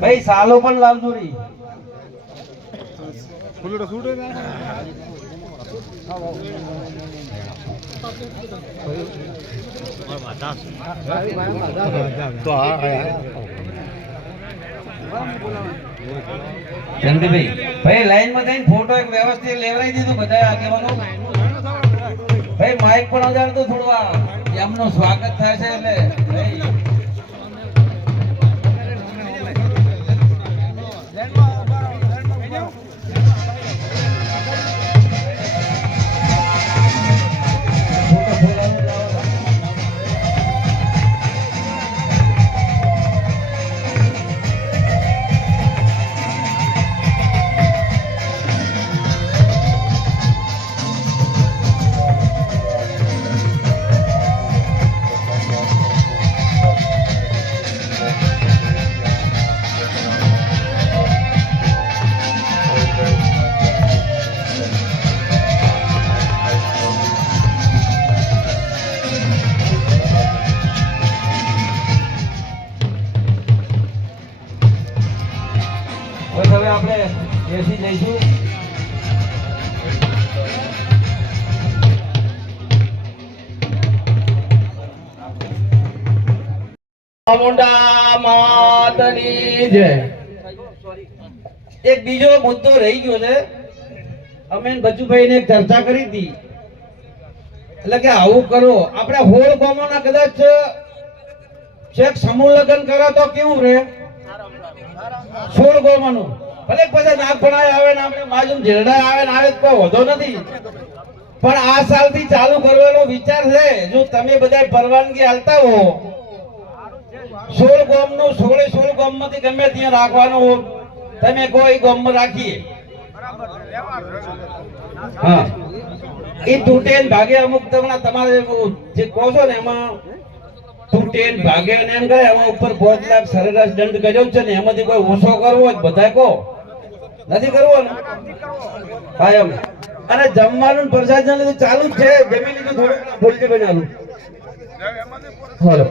ભાઈ સાલો પણ લાવજો રી ફૂલડો છૂટે ને તો ચંદીભાઈ ભાઈ લાઈન માં થઈને ફોટો એક વ્યવસ્થિત લેવરાઈ દીધું બધા આગેવાનો ભાઈ માઇક પણ અજાણતું થોડું એમનું સ્વાગત થાય છે એટલે હવે આપણે બેસી જઈશું ચામુંડા માતની જય એક બીજો મુદ્દો રહી ગયો છે અમે બચુભાઈ ને ચર્ચા કરી હતી એટલે કે આવું કરો આપણે હોળ ગામોના કદાચ છેક સમૂહ લગ્ન કરે તો કેવું રહે 16 ગોમાનું ભલે પછી નાગપણાય આવે ને આપણે માજુમ જેરડા આવે ને આવે કોઈ વધો નથી પણ આ સાલથી ચાલુ કરવાનો વિચાર છે જો તમે બધા પરવાનગી આલતા હો 16 ગોમનું 16 ગોમમાંથી ગમે ત્યાં રાખવાનું તમે કોઈ ગોમમાં રાખીએ હા એ તૂટે ભાગે અમુક તમારે જે કહો છો ને એમાં તૂટે ભાગે ને એમ કહે એમાં ઉપર 5 લાખ સરેરાશ દંડ કર્યો છે ને એમાંથી કોઈ ઓછો કરવો હોય બધા કહો નથી કરવો ને હા એમ અને જમવાનું પ્રસાદ લીધું ચાલુ જ છે જમી લીધું થોડું ભૂલથી બનાવું હાલો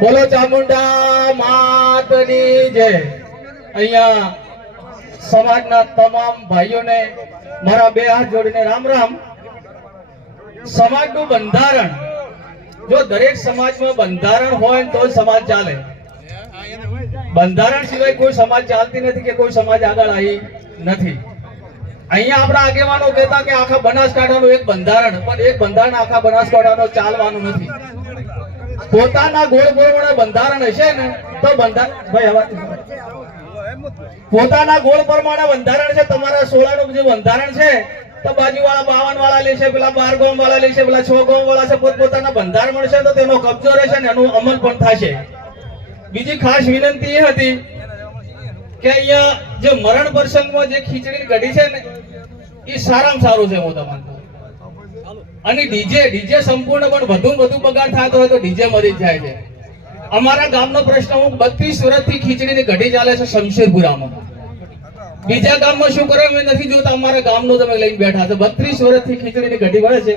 બોલો ચામુંડા માતની જય અહીંયા સમાજના તમામ ભાઈઓને મારા બે હાથ જોડીને રામ રામ સમાજનું બંધારણ જો દરેક સમાજમાં બંધારણ હોય તો સમાજ ચાલે બંધારણ સિવાય કોઈ સમાજ ચાલતી નથી કે કોઈ સમાજ આગળ આવી નથી અહીંયા આપણા આગેવાનો કહેતા કે આખા બનાસકાંઠાનું એક બંધારણ પણ એક બંધારણ આખા બનાસકાંઠાનો ચાલવાનું નથી પોતાના ગોળ પ્રમાણે બંધારણ હશે ને તો બંધારણ ભાઈ હવે પોતાના ગોળ પ્રમાણે બંધારણ છે તમારા 16 નું જે બંધારણ છે તો બાજુવાળા 52 વાળા લેશે પેલા 12 ગામ વાળા લેશે પેલા 6 ગામ વાળા છે પોતપોતાના બંધારણ મળશે તો તેનો કબજો રહેશે ને એનું અમલ પણ થશે બીજી ખાસ વિનંતી એ હતી કે અહીંયા જે મરણ પ્રસંગમાં જે ખીચડી કઢી છે ને એ સારામાં સારું છે હું તમને અને ડીજે સંપૂર્ણ પણ વધુ બગાડ થતો હોય તો ડીજે મરી જાય છે અમારા ગામનો પ્રશ્ન હું 32 વર્ષથી ખીચડીની કઢી ચાલે છે શમશેરપુરામાં બીજા ગામમાં શું કરે અમે નથી જોતા અમારા ગામનો તમે લઈને બેઠા છો 32 વર્ષથી ખીચડીની કઢી વળે છે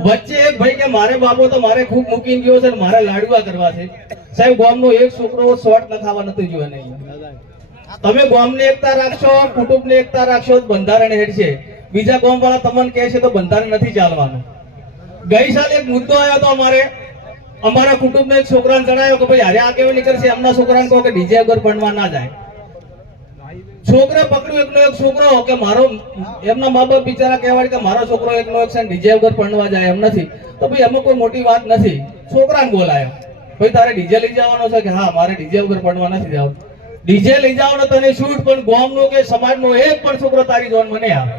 વચ્ચે એક ભાઈ કે મારે બાપો તો મારે ખૂબ મૂકીને ગયો છે મારે લાડવા કરવા છે સાહેબ ગામનો એક છોકરો શોર્ટ નખાવા નથી જોયો નહીં તમે ગામની એકતા રાખશો કુટુંબની એકતા રાખશો બંધારણ હેઠ છે બીજા ગામ વાળા તમને કહે છે તો બંધારણ નથી ચાલવાનું ગઈ સાલ એક મુદ્દો આવ્યો તો અમારા કુટુંબને એક છોકરાને જણાવ્યો કે ભાઈ હારે આગેવાની કરશે એમના છોકરાને કહો કે ડીજે વગર ભણવા ના જાય છોકરા પકડ્યું એકનો એક છોકરો કે મારો એમના મા બાપ બિચારા કહેવાય કે મારો છોકરો એકનો એક છે ડીજે વગર ભણવા જાય એમ નથી તો ભાઈ એમાં કોઈ મોટી વાત નથી છોકરાને બોલાયો ભાઈ તારે ડીજે લઈ જવાનો છે કે હા મારે ડીજે વગર ભણવા નથી જવું ડીજે લઈ જવાનો તને છૂટ પણ ગામનો કે સમાજનો એક પણ છોકરો તારી જોન મને આવે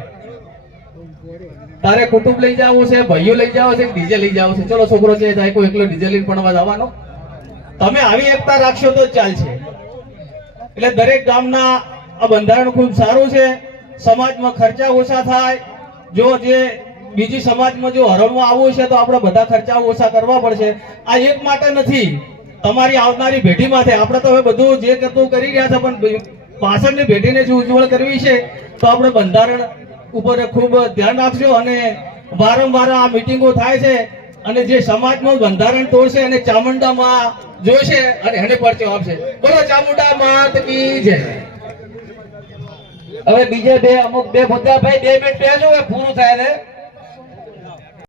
તારે કુટુંબ લઈ જવું છે ભાઈઓ લઈ જવો છે ડીજે લઈ જવું છે ચલો છોકરો કે જાય કોઈ એકલો ડીજે લઈને ભણવા જવાનો તમે આવી એકતા રાખશો તો ચાલશે એટલે દરેક ગામના આ બંધારણ ખૂબ સારું છે સમાજમાં ખર્ચા ઓછા થાય જો જે બીજી સમાજમાં જો હરણમાં આવવું છે તો આપણે બધા ખર્ચા ઓછા કરવા પડશે આ એક માટે નથી તમારી આવનારી પેઢી માટે આપણે તો હવે બધું જે કરતું કરી રહ્યા છે પણ પાછળની પેઢીને જો ઉજ્જવળ કરવી છે તો આપણે બંધારણ ઉપર ખૂબ ધ્યાન રાખજો અને વારંવાર આ મીટિંગો થાય છે અને જે સમાજનું બંધારણ તોડશે અને ચામુંડા માં જોશે અને એને પરચો આપશે. બોલો ચામુંડા માત કી જય. હવે બીજે અમુક બે મુદ્દા ભાઈ 2 મિનિટ બેસો પૂરું થાય ને.